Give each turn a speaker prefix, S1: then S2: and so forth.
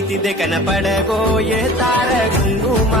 S1: కళ్ళె కనపడగోయే తార గుంగుమ